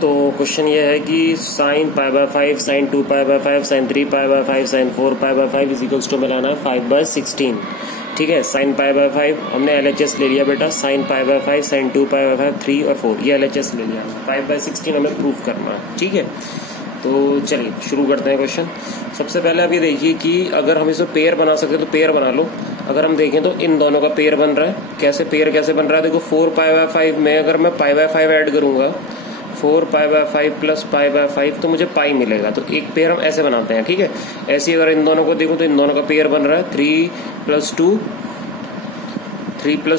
तो क्वेश्चन ये है कि sine pi by 5, sine 2 pi by 5, sine 3 pi by 5, sine 4 pi by 5 is equals to मिलाना है 5/16। ठीक है, साइन पाई बाय 5 हमने LHS ले लिया बेटा, sine pi by 5, sine 2 pi by 5, 3 और 4 ये LHS ले लिया। 5/16 हमें प्रूफ करना है। ठीक है, तो चलिए शुरू करते हैं क्वेश्चन। सबसे पहले आप ये देखिए कि अगर हम इसको पेयर बना सकते तो पेयर बना लो। अगर हम देखें तो इन दोनों का पेयर बन रहा है। कैसे पेयर कैसे बन रहा है, देखो 4 पाई बाय 5 में अगर मैं पाई बाय 5 ऐड करूंगा, 4 pi by 5 plus pi by 5 तो मुझे पाई मिलेगा। तो एक पेयर हम ऐसे बनाते हैं। ठीक है, ऐसे ही अगर इन दोनों को देखो तो इन दोनों का पेयर बन रहा है 3 +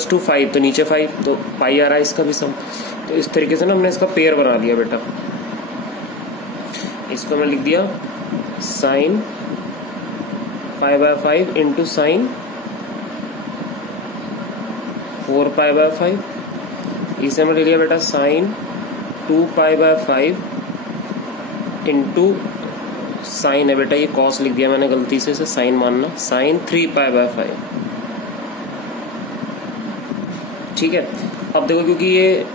2 5, तो नीचे 5 तो पाई आ रहा है इसका भी सम। तो इस तरीके से ना हमने इसका पेयर बना लिया बेटा। इसको मैं लिख दिया sine pi by 5 into sine 4 pi by 5। इसे हमने ले लिया बेटा sine 2 pi by 5 into sine है बेटा, ये कॉस लिख दिया मैंने गलती से, इसे साइन मानना, साइन 3 पाई बाय 5। ठीक है, अब देखो क्योंकि ये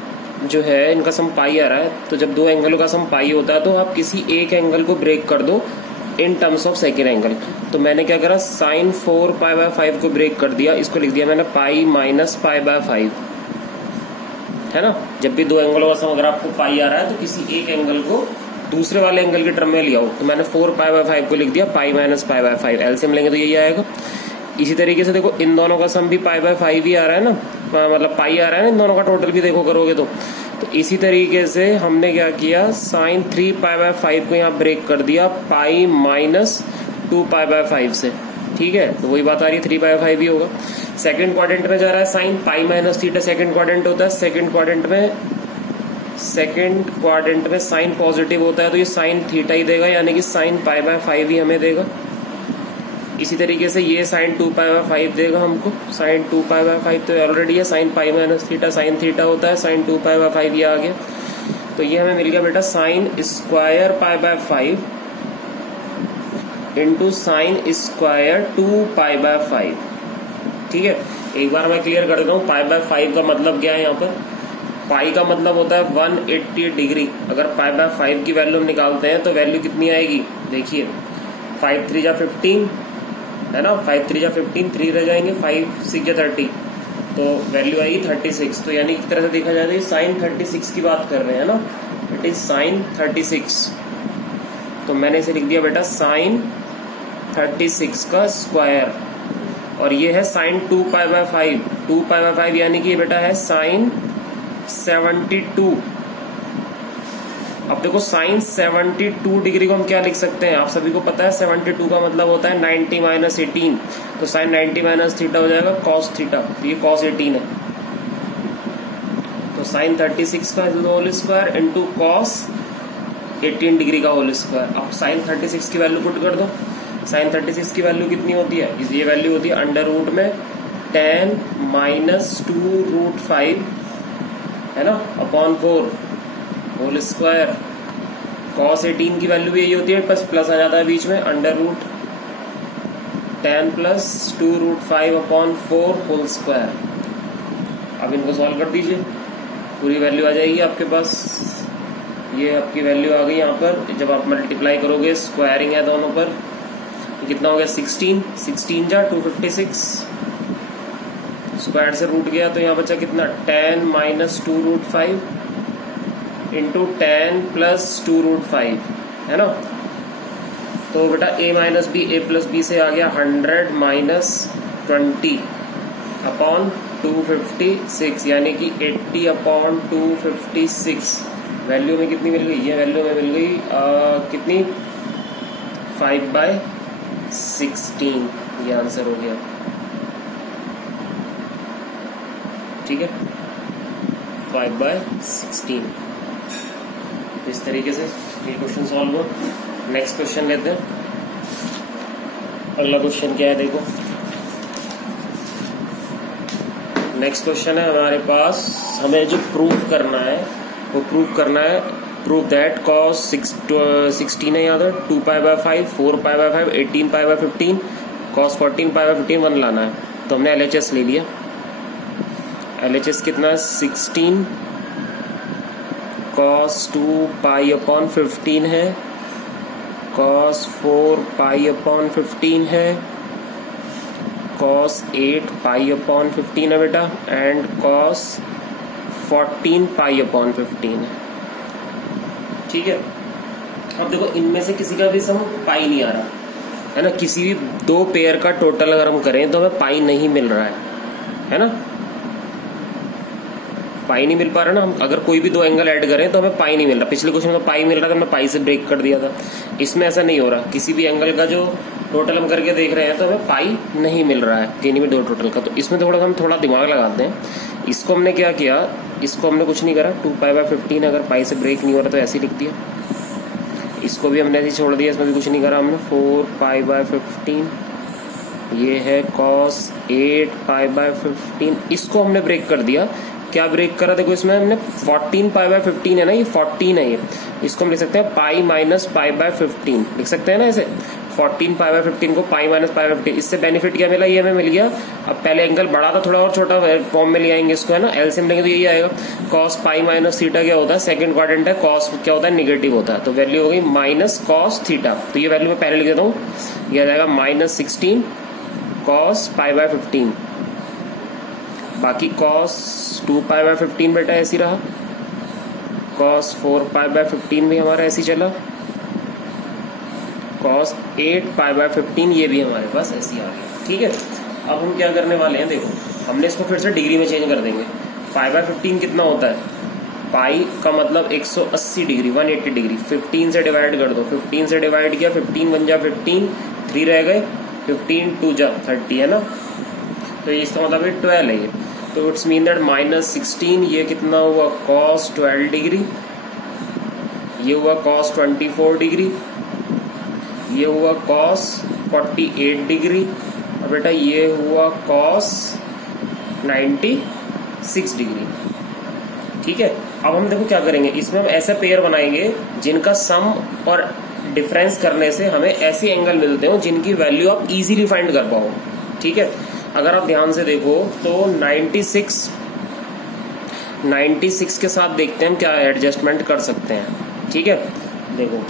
जो है इनका सम पाई आ रहा है, तो जब दो एंगलों का सम पाई होता है तो आप किसी एक एंगल को ब्रेक कर दो in terms of second angle. तो मैंने क्या करा, साइन 4 पाई बाय 5 को ब्रेक कर दिया, इसको लिख दिया मैंने पाई माइनस पाई बाय 5, है ना। जब भी दो एंगलों का सम अगर आपको पाई आ रहा है तो किसी एक एंगल को दूसरे वाले एंगल के टर्म में लिया हो। तो मैंने 4 पाई बाय 5 को लिख दिया pi minus pi by 5, LCM लेंगे तो यही आएगा। इसी तरीके से देखो इन दोनों का सम भी पाई बाय 5 ही आ रहा है ना, मतलब पाई आ रहा है ना, इन दोनों का टोटल भी देखो करोगे तो इसी तरीके से हमने क्या किया, साइन 3 पाई बाय 5 को यहाँ ब्रेक कर दिया पाई माइनस 2 पाई बाय 5 से। ठीक है, तो वही बात आ रही है 3 पाई बाय 5 ही होगा। सेकंड क्वाड्रेंट में जा रहा है sine pi minus theta, second quadrant होता है। सेकंड क्वाड्रेंट में साइन पॉजिटिव होता है तो ये साइन थीटा ही देगा, यानी कि साइन पाई बाय 5 ही हमें देगा। इसी तरीके से ये साइन 2 पाई बाय 5 देगा हमको, साइन 2 पाई बाय 5 तो ऑलरेडी है, sine pi minus theta sine theta होता है, साइन 2 पाई बाय 5 ये आ गया। तो ये हमें मिल गया बेटा sine square pi by 5 into sine square 2 pi by 5। ठीक है, एक बार मैं क्लियर कर देता हूँ पाई बाय 5 का मतलब क्या है। यहाँ पर पाई का मतलब होता है 180 डिग्री। अगर पाई बाय 5 की वैल्यू हम निकालते हैं तो वैल्यू कितनी आएगी, देखिए 5 3 जा 15 है ना, 5 3 जा 15, 3 रह जाएंगे, 5 6 जा 30, तो वैल्यू आएगी 36। तो यानी एक तरह से देखा जाए तो साइन 36 की बात कर रहे हैं ना, इट इज साइन 36। तो मैंने इसे लिख दिया बेटा साइन 36 का स्क्वायर, और ये है sine 2 pi by 5, 2 pi by 5 यानी कि ये बेटा है साइन 72। अब देखो साइन 72 डिग्री को हम क्या लिख सकते हैं, आप सभी को पता है 72 का मतलब होता है 90 माइनस 18, तो साइन 90 माइनस थीटा हो जाएगा कॉस थीटा, तो ये कॉस 18 है। तो साइन 36 का whole square into cos 18 degree का होल स्क्वायर। अब साइन 36 की वैल्यू पुट कर दो, साइन 36 की वैल्यू कितनी होती है, ये वैल्यू होती है अंडर रूट में 10 माइनस 2√5 है ना अपॉन 4 होल स्क्वायर। कॉस 18 की वैल्यू भी यही होती है, बस प्लस आ जाता है बीच में, under root 10 plus 2√5 upon 4 whole square. अब इनको सॉल्व कर दीजिए, पूरी वैल्यू आ जाएगी आपके पास। ये आपकी वैल्यू आ गई यहाँ पर, जब आप मल्टीप्लाई करोगे स्क्वायरिंग है दोनों पर, कितना हो गया 16 जा 256, स्क्वायर से रूट गया तो यहाँ बचा कितना 10 माइनस 2√5 इंटू 10 प्लस 2√5 है ना। तो बेटा a minus B A plus B से आ गया 100 माइनस 20 अपॉन 256, यानी कि 80 अपॉन 256। वैल्यू में कितनी मिल गई, ये वैल्यू में मिल गई कितनी 5/16, ये आंसर हो गया। ठीक है, 5/16। इस तरीके से ये क्वेश्चन सॉल्व हो। नेक्स्ट क्वेश्चन लेते हैं। अगला क्वेश्चन क्या है देखो, नेक्स्ट क्वेश्चन है हमारे पास, हमें जो प्रूव करना है वो प्रूव दैट cos 16 है याद है, 2 pi by 5, 4 pi by 5, 18 pi by 15, cos 14 pi by 15 1 लाना है। तो हमने LHS ले लिया। LHS कितना है 16 cos 2 पाई अपॉन 15 है, cos 4 पाई अपॉन 15 है, cos 8 पाई अपॉन 15 है बेटा, एंड cos 14 पाई अपॉन 15 है। ठीक है, अब देखो इनमें से किसी का भी सम पाई नहीं आ रहा है ना, किसी भी दो पेयर का टोटल अगर हम करें तो हमें पाई नहीं मिल रहा है ना, पाई नहीं मिल पा रहा ना। हम अगर कोई भी दो एंगल ऐड करें तो हमें पाई नहीं मिल रहा। पिछले क्वेश्चन में पाई मिल रहा था, हमने पाई से ब्रेक कर दिया था। इसमें ऐसा नहीं हो रहा, किसी भी एंगल का जो टोटल हम करके देख रहे हैं तो हमें पाई नहीं मिल रहा है किसी भी दो टोटल का। तो इसमें हम थोड़ा दिमाग लगाते हैं। इसको हमने क्या किया, इसको हमने कुछ नहीं करा, 2 पाई बाय 15 अगर पाई से ब्रेक नहीं हो रहा तो ऐसे ही लिख दिया। इसको भी हमने ऐसे छोड़ दिया, इसमें भी कुछ नहीं करा हमने। 4 पाई बाय 15, ये है cos 8 पाई बाय 15, इसको हमने ब्रेक कर दिया। क्या ब्रेक करा, देखो इसमें हमने 14 पाई बाय 15 है ना, ये 14 है, ये इसको हम लिख सकते हैं पाई माइनस पाई बाय 15 लिख सकते हैं ना ऐसे। 14 पाई बाय 15 को पाई माइनस पाई बाय 15, इससे बेनिफिट क्या मिला, ये हमें मिल गया। अब पहले एंगल बड़ा था, थोड़ा और छोटा फॉर्म में ले आएंगे इसको, है ना, एलसीएम लेंगे तो यही आएगा। cos पाई माइनस थीटा क्या होता है, सेकंड क्वाड्रेंट है, cos क्या होता है, नेगेटिव होता है, तो वैल्यू होगी माइनस cos थीटा। तो ये वैल्यू मैं पहले लिख देता हूँ, यह आ जाएगा -16 cos पाई बाय 15। बाकी cos 2 पाई बाय 15 बेटा ऐसी रहा, cos 4 पाई बाय 15 भी हमारा ऐसी चला, cos 8 पाई बाय 15 ये भी हमारे पास ऐसी आ गया। ठीक है, अब हम क्या करने वाले हैं, देखो हमने इसको फिर से डिग्री में चेंज कर देंगे। पाई बाय 15 कितना होता है, पाई का मतलब 180 डिग्री, 180 डिग्री। 15 से डिवाइड कर दो, 15 से डिवाइड किया, 15 1 जा 15, 3 रह गए, 15 2 जा 30 है ना, तो इसका मतलब 12 है ये। तो इट्स मीन दैट -16 ये कितना हुआ, cos 12 डिग्री, ये हुआ cos 24 डिग्री, ये हुआ cos 48 डिग्री, और बेटा ये हुआ cos 96 डिग्री। ठीक है, अब हम देखो क्या करेंगे, इसमें हम ऐसे पेयर बनाएंगे जिनका सम और डिफरेंस करने से हमें ऐसे एंगल मिलते हो जिनकी वैल्यू आप इजीली फाइंड कर पाओ। ठीक है, अगर आप ध्यान से देखो तो 96 के साथ देखते हैं हम क्या एडजस्टमेंट कर सकते हैं। ठीक है, देखो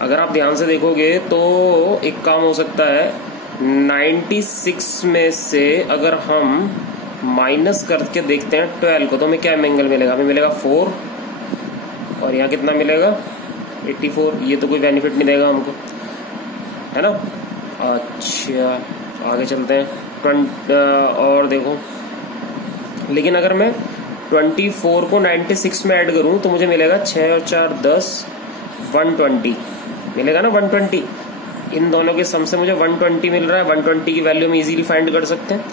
अगर आप ध्यान से देखोगे तो एक काम हो सकता है, 96 में से अगर हम माइनस करके देखते हैं 12 को, तो हमें क्या एंगल मिलेगा, हमें मिलेगा 4, और यहाँ कितना मिलेगा 84। ये तो कोई बेनिफिट नहीं देगा हमको, है ना। अच्छा आगे चलते हैं, और देखो, लेकिन अगर मैं 24 को 96 में ऐड करूं तो मुझे मिलेगा 6 और 4 10, 120 मिलेगा ना, 120। इन दोनों के सम से मुझे 120 मिल रहा है, 120 की वैल्यू हम इजीली फाइंड कर सकते हैं।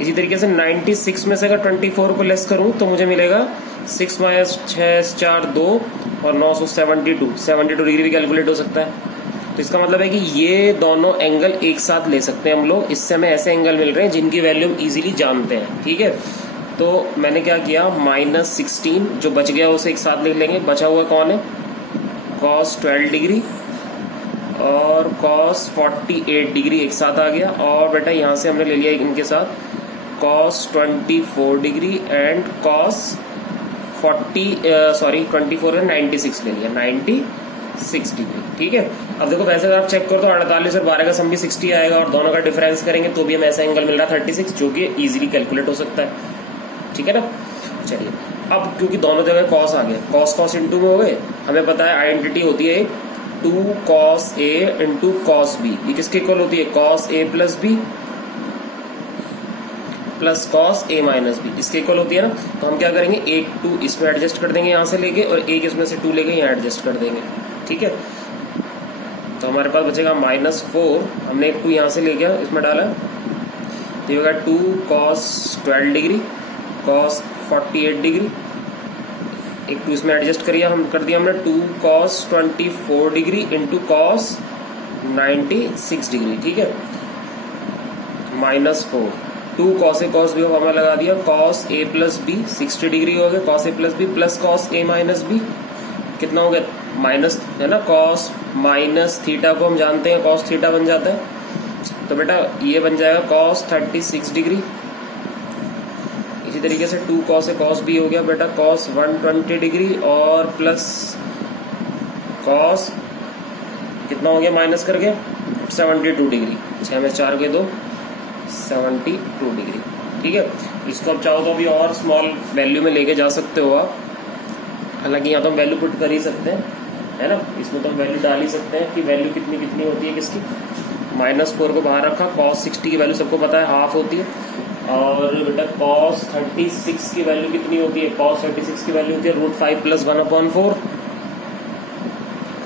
इसी तरीके से 96 में से अगर 24 को लेस करूं तो मुझे मिलेगा 6 माइनस 6 4 2 और 972 डिग्री भी कैलकुलेट हो सकता है। तो इसका मतलब है कि ये दोनों एंगल एक साथ ले सकते हैं हम लोग, इससे हमें ऐसे एंगल मिल रहे हैं जिनकी वैल्यू हम इजीली जानते हैं। ठीक है, तो मैंने क्या किया, -16 जो बच गया उसे एक साथ लिख लेंगे। बचा हुआ कौन है, cos 12 डिग्री और cos 48 डिग्री एक साथ आ गया, और बेटा यहाँ से हमने ले लिया इनके साथ cos 24 डिग्री एंड cos 24 है 96 ले लिया, 96 डिग्री। ठीक है, अब देखो वैसे अगर आप चेक करो तो 48 और 12 का सम भी 60 आएगा, और दोनों का डिफरेंस करेंगे तो भी हमें ऐसा एंगल मिल रहा है 36, जो कि इजीली कैलकुलेट हो सकता है। ठीक है ना, चलिए अब क्योंकि दोनों जगह cos आ गया, cos इंटू में हो गए, हमें पता है आइडेंटिटी होती है 2 cos A into cos B, ये किसके इक्वल होती है, cos A plus B plus cos A minus B, इसके इक्वल होती है ना। तो हम क्या करेंगे, 1 2 इसमें एडजस्ट कर देंगे यहाँ से लेके, और एक इसमें से 2 लेके यहाँ एडजस्ट कर देंगे। ठीक है, तो हमारे पास बचेगा -4, हमने एक 2 यहाँ से ले गया इसमें डाला, तो ये होगा 2 cos 12 डिग्री cos 48 डिग्री, एक 2 इसमें एडजस्ट करिए, हम कर दिया हमने 2 cos 24 degree into cos 96 degree. ठीक है, -4, 2 cos A cos B को फॉर्मूला लगा दिया, cos A plus B 60 degree हो गया, cos A plus B plus cos A minus B कितना हो गया, माइनस है ना, cos माइनस थीटा को हम जानते हैं cos थीटा बन जाता है, तो बेटा ये बन जाएगा cos 36 डिग्री। इसी इसी तरीके से 2 कॉस है, कॉस बी हो गया बेटा कॉस 120 डिग्री और प्लस कॉस कितना हो गया माइनस करके 72 डिग्री, 6 में 4 के 2 72 डिग्री। ठीक है, इसको आप चाहो तो अभी और स्मॉल वैल्यू में लेके जा सकते हो आप, हालांकि यहाँ तो हम वैल्यू पुट कर ही सकते हैं, है ना, इसमें तो हम वैल्यू डाल ही सकते हैं कि वैल्यू कितनी कितनी होती है किसकी, -4 को बाहर रखा, cos 60 की वैल्यू सबको पता है हाफ होती है, और बेटा cos 36 की वैल्यू कितनी होती है, cos 36 की वैल्यू होती है √5 + 1/4,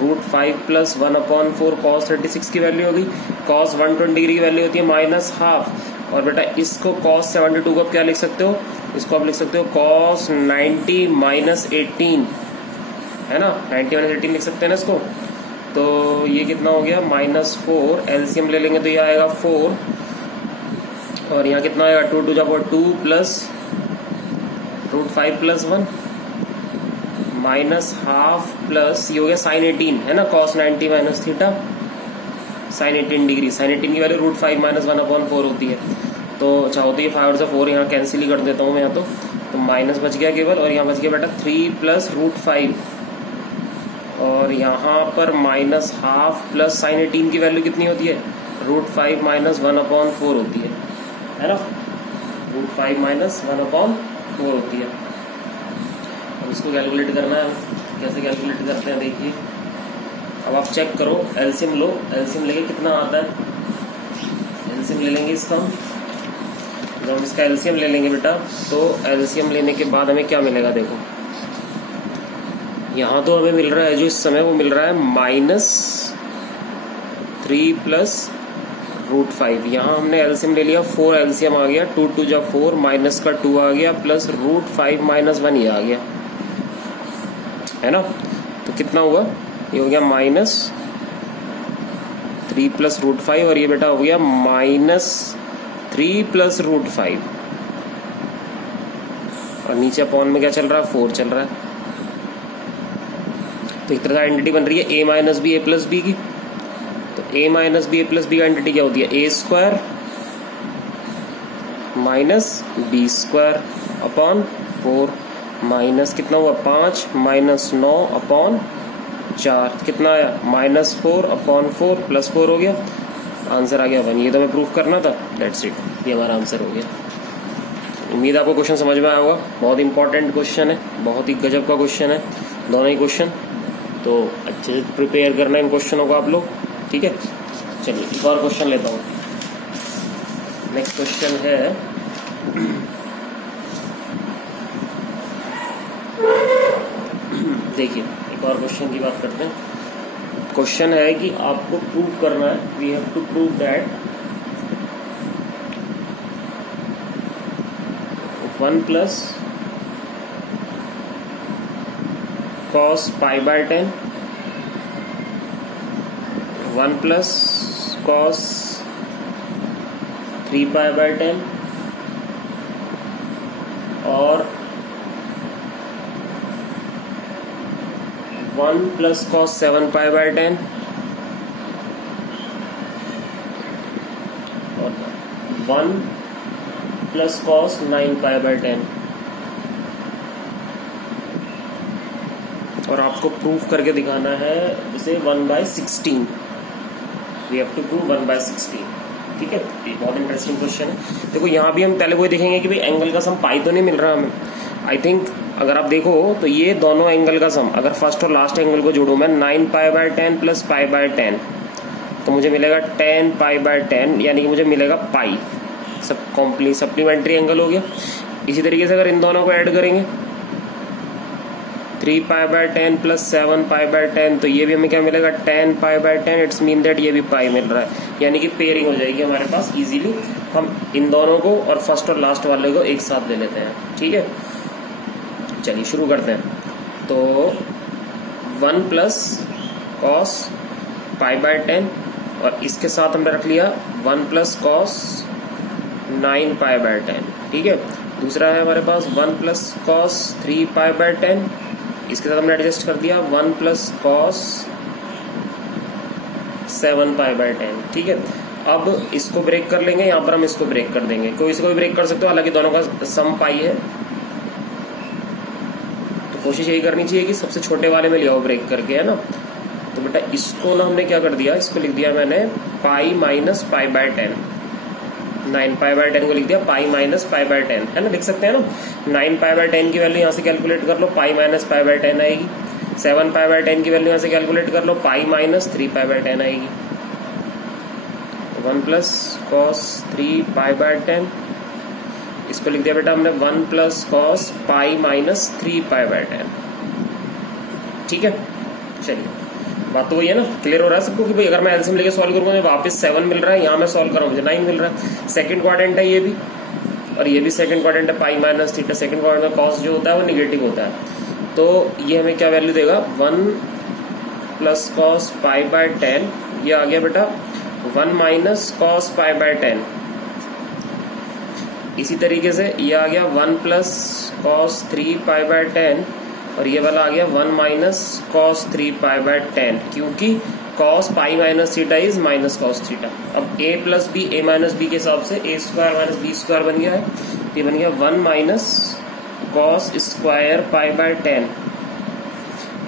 √5 + 1/4 cos 36 की वैल्यू होगी। cos 120 डिग्री की वैल्यू होती है -½ और बेटा इसको cos 72 को आप क्या लिख सकते हो, इसको आप लिख सकते हो cos 90 - 18, है ना, 90 - 18 लिख सकते हैं ना इसको। तो ये कितना हो गया -4, एलसीएम ले लेंगे तो ये आएगा 4 और यहाँ कितना आएगा 2 × 2 = 2 प्लस √5 + 1 -½ प्लस ये हो गया sin 18, है ना, cos 90 - theta sin 18 degree, sin 18 की वैल्यू √5 - 1/4 होती है। तो चाहो तो ये 5 और 4 यहाँ कैंसिल ही कर देता हूँ मैं यहाँ तो माइनस बच गया केवल, और यहाँ बच गया बेटा 3 + √5 और यहाँ पर -½ प्लस sin 18 की वैल्यू कितनी होती है √5 - 1/4 होती है ना, √5 - 1/4 होती है। अब इसको कैलकुलेट करना है, कैसे कैलकुलेट करते हैं देखिए, अब आप चेक करो, एलसीएम लो, एलसीएम लेके कितना आता है, एलसीएम ले लेंगे इसका, जब हम इसका एलसीएम ले लेंगे बेटा तो एलसीएम लेने के बाद हमें क्या मिलेगा, देखो यहाँ तो हमें मिल रहा है जो इस समय वो मिल रहा है -3 + √5, यहाँ हमने एलसीएम ले लिया 4 एलसीएम आ गया, 2 × 2 = 4 माइनस का 2 आ गया प्लस √5 - 1 ये आ गया, है ना, तो कितना हुआ, ये हो गया -3 + √5 और ये बेटा हो गया -3 + √5 और नीचे अपॉन में क्या चल रहा है 4 चल रहा है। तो एक तरह से आइडेंटिटी बन रही है a - b a + b की, तो a - b a + b का आइडेंटिटी क्या होती है a² - b² अपॉन 4 माइनस कितना हुआ 5 -9/4 कितना आया -4/4 + 4 हो गया, आंसर आ गया 1। ये तो हमें प्रूफ करना था, दैट्स इट, ये हमारा आंसर हो गया। उम्मीद आपको क्वेश्चन समझ में आया होगा, बहुत इंपॉर्टेंट क्वेश्चन है, बहुत ही गजब का क्वेश्चन है दोनों ही क्वेश्चन, तो अच्छे से प्रिपेयर करना इन क्वेश्चनों को आप लोग, ठीक है। चलिए एक और क्वेश्चन लेता हूँ, नेक्स्ट क्वेश्चन है देखिए एक और क्वेश्चन की बात करते हैं। क्वेश्चन है कि आपको प्रूव करना है, we have to prove that 1 + cos π/10, 1 + cos 3π/10 और 1 + cos 7π/10 और 1 + cos 9π/10 और आपको प्रूफ करके दिखाना है इसे 1/16, वी हैव टू प्रूव 1/16, ठीक है। ये बहुत इंटरेस्टिंग क्वेश्चन है। देखो यहाँ भी हम पहले वो देखेंगे कि भाई एंगल का सम पाई तो नहीं मिल रहा हमें, आई थिंक अगर आप देखो तो ये दोनों एंगल का सम, अगर फर्स्ट और लास्ट एंगल को जोड़ूं मैं 9π/10 + π/10 तो मुझे मिलेगा 10π/10, यानी कि मुझे मिलेगा पाई, सब सप्लीमेंट्री एंगल हो गया। इसी तरीके से अगर इन दोनों को ऐड करेंगे 3π/10 + 7π/10 तो ये भी हमें क्या मिलेगा 10π/10, इट्स मीन दैट ये भी पाई मिल रहा है, यानी कि पेयरिंग हो जाएगी हमारे पास इजीली। हम इन दोनों को और फर्स्ट और लास्ट वाले को एक साथ ले लेते हैं, ठीक है। चलिए शुरू करते हैं। तो 1 + cos π/10 और इसके साथ हमने रख लिया 1 + cos 9π/10, ठीक है। दूसरा है हमारे पास 1 + cos 3π/10, इसके साथ हमने एडजस्ट कर दिया 1 + cos 7π/10, ठीक है। अब इसको ब्रेक कर लेंगे, यहाँ पर हम इसको ब्रेक कर देंगे, कोई इसको भी ब्रेक कर सकते हो, हालांकि दोनों का सम पाई है, तो कोशिश यही करनी चाहिए कि सबसे छोटे वाले में लिया हो ब्रेक करके, है ना। तो बेटा इसको ना हमने क्या कर दिया, इसको लिख दिया मैंने pi minus pi by 10, 9 pi by 10 को लिख दिया पाई माइनस पाई बाय 10, है ना, लिख सकते हैं ना। 9 पाई बाय 10 की वैल्यू यहाँ से कैलकुलेट कर लो, पाई माइनस पाई बाय 10 आएगी। 7 पाई बाय 10 की वैल्यू यहाँ से कैलकुलेट कर लो, पाई माइनस 3 पाई बाय 10 आएगी। 1 प्लस कॉस 3 पाई बाय 10, इसको लिख दिया बेटा हमने 1 plus cos pi minus 3 pi by 10, ठीक है। चलिए बात तो वही है ना, क्लियर हो रहा है सबको कि भाई अगर मैं एलसीएम लेके सॉल्व करूंगा, वापस 7 मिल रहा है, यहाँ मैं सॉल्व कर रहा हूँ मुझे 9 मिल रहा है। सेकंड क्वाड्रेंट है ये भी, और ये भी सेकंड क्वाड्रेंट है, पाई माइनस थीटा। सेकंड क्वाड्रेंट में कॉस जो होता है वो निगेटिव होता है, तो ये हमें क्या वैल्यू देगा, 1 प्लस कॉस पाई बाय 10, ये आ गया बेटा 1 माइनस कॉस पाई बाय 10। इसी तरीके से ये आ गया 1 प्लस कॉस 3 पाई बाय 10, और ये वाला आ गया 1 माइनस कॉस 3 पाई बाय 10, क्योंकि cos pi minus theta is minus cos theta. अब a plus B, a minus B के हिसाब से a square minus B square बन गया है, ये बन गया 1 minus cos square pi by 10।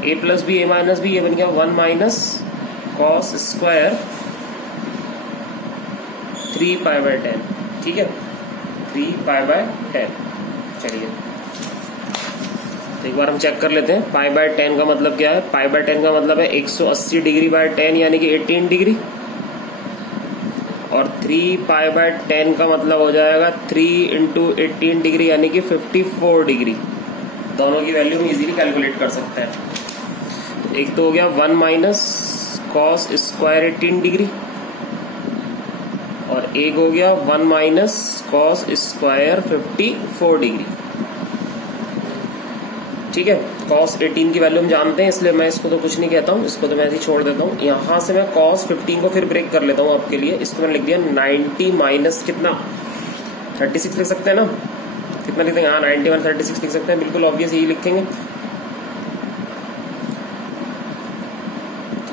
a plus B, a minus B, ये बन गया 1 minus cos square 3 pi by 10, ठीक है, 3 पाई बाय 10। चलिए तो एक बार हम चेक कर लेते हैं, पाई बाय 10 का मतलब क्या है। पाई बाय 10 का मतलब है 180 डिग्री बाय 10 यानी कि 18 डिग्री, और 3 पाई बाय 10 का मतलब हो जाएगा 3 इंटू 18 डिग्री यानी कि 54 डिग्री। दोनों की वैल्यू हम इजीली कैलकुलेट कर सकते हैं। एक तो हो गया 1 माइनस कॉस स्क्वायर 18 डिग्री, और एक हो गया 1 माइनस कॉस स्क्वायर 54 डिग्री, ठीक है। कॉस 18 की वैल्यू हम जानते हैं, इसलिए मैं इसको तो कुछ नहीं कहता हूँ, इसको तो मैं ऐसे ही छोड़ देता हूँ। यहाँ से मैं कॉस 15 को फिर ब्रेक कर लेता हूँ आपके लिए। इसको मैंने लिख दिया 90 माइनस कितना, 36 लिख सकते हैं ना, कितना लिख देंगे, हाँ 90 माइनस 36 लिख सकते हैं, बिल्कुल ऑब्वियस यही लिखेंगे।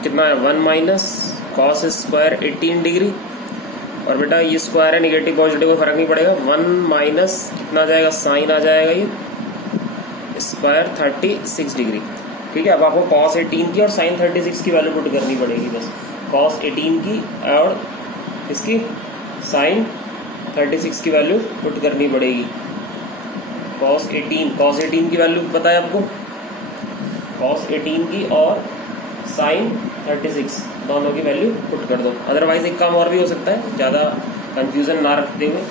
कितना है 1 माइनस कॉस स्क्वायर 18 डिग्री, और बेटा ये स्क्वायर है, निगेटिव पॉजिटिव को फर्क नहीं पड़ेगा, 1 माइनस कितना आ जाएगा, साइन आ जाएगा ये स्क्वायर 36 डिग्री, ठीक है। अब आपको कॉस 18 की और साइन 36 की वैल्यू पुट करनी पड़ेगी, बस कॉस 18 की और इसकी साइन 36 की वैल्यू पुट करनी पड़ेगी। कॉस 18 की वैल्यू पता है आपको, कॉस 18 की और साइन 36 दोनों की वैल्यू पुट कर दो। अदरवाइज एक काम और भी हो सकता है, ज्यादा कंफ्यूजन ना रखते हुए,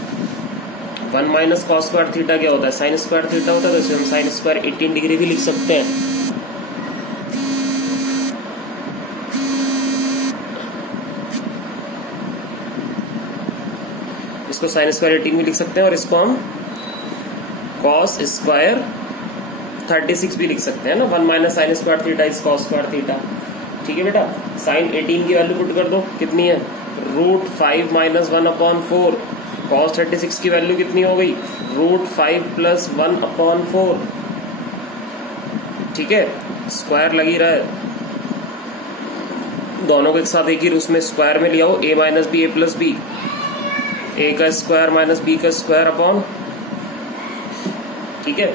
1 माइनस कॉस स्क्वायर थीटा क्या होता है, साइन स्क्वायर थीटा होता है, तो इसे हम साइन स्क्वायर 18 डिग्री भी लिख सकते हैं। इसको साइन स्क्वायर 18 भी लिख सकते हैं, और इसको हम कॉस स्क्वायर 36 भी लिख सकते हैं ना, 1 minus sine square theta is cos square theta, ठीक है बेटा। साइन 18 की वैल्यू पुट कर दो, कितनी है, √5 माइनस 1/4। कॉस 36 की वैल्यू कितनी हो गई, √5 प्लस 1/4, ठीक है। स्क्वायर लग ही रहा है, दोनों को एक साथ एक ही उसमें स्क्वायर में लिया हो, a minus B A plus B, A का स्क्वायर माइनस बी का स्क्वायर अपॉन, ठीक है,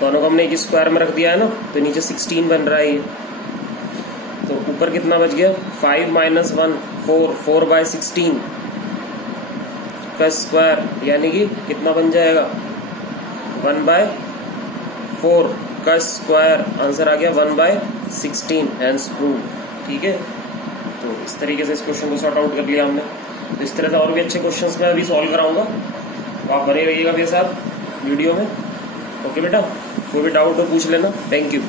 दोनों को हमने एक स्क्वायर में रख दिया है ना, तो नीचे 16 बन रहा है ये। तो ऊपर कितना बच गया, 5 माइनस 1 4 बाय 16 का स्क्वायर, यानी कि कितना बन जाएगा 1/4 का स्क्वायर, आंसर आ गया 1/16, हैंस प्रूव, ठीक है। तो इस तरीके से इस क्वेश्चन को सॉर्ट आउट कर लिया हमने। तो इस तरह से और भी अच्छे क्वेश्चंस मैं अभी सॉल्व कराऊंगा, तो आप बने रहिएगा मेरे साथ वीडियो में, ओके बेटा। कोई भी डाउट हो पूछ लेना, थैंक यू।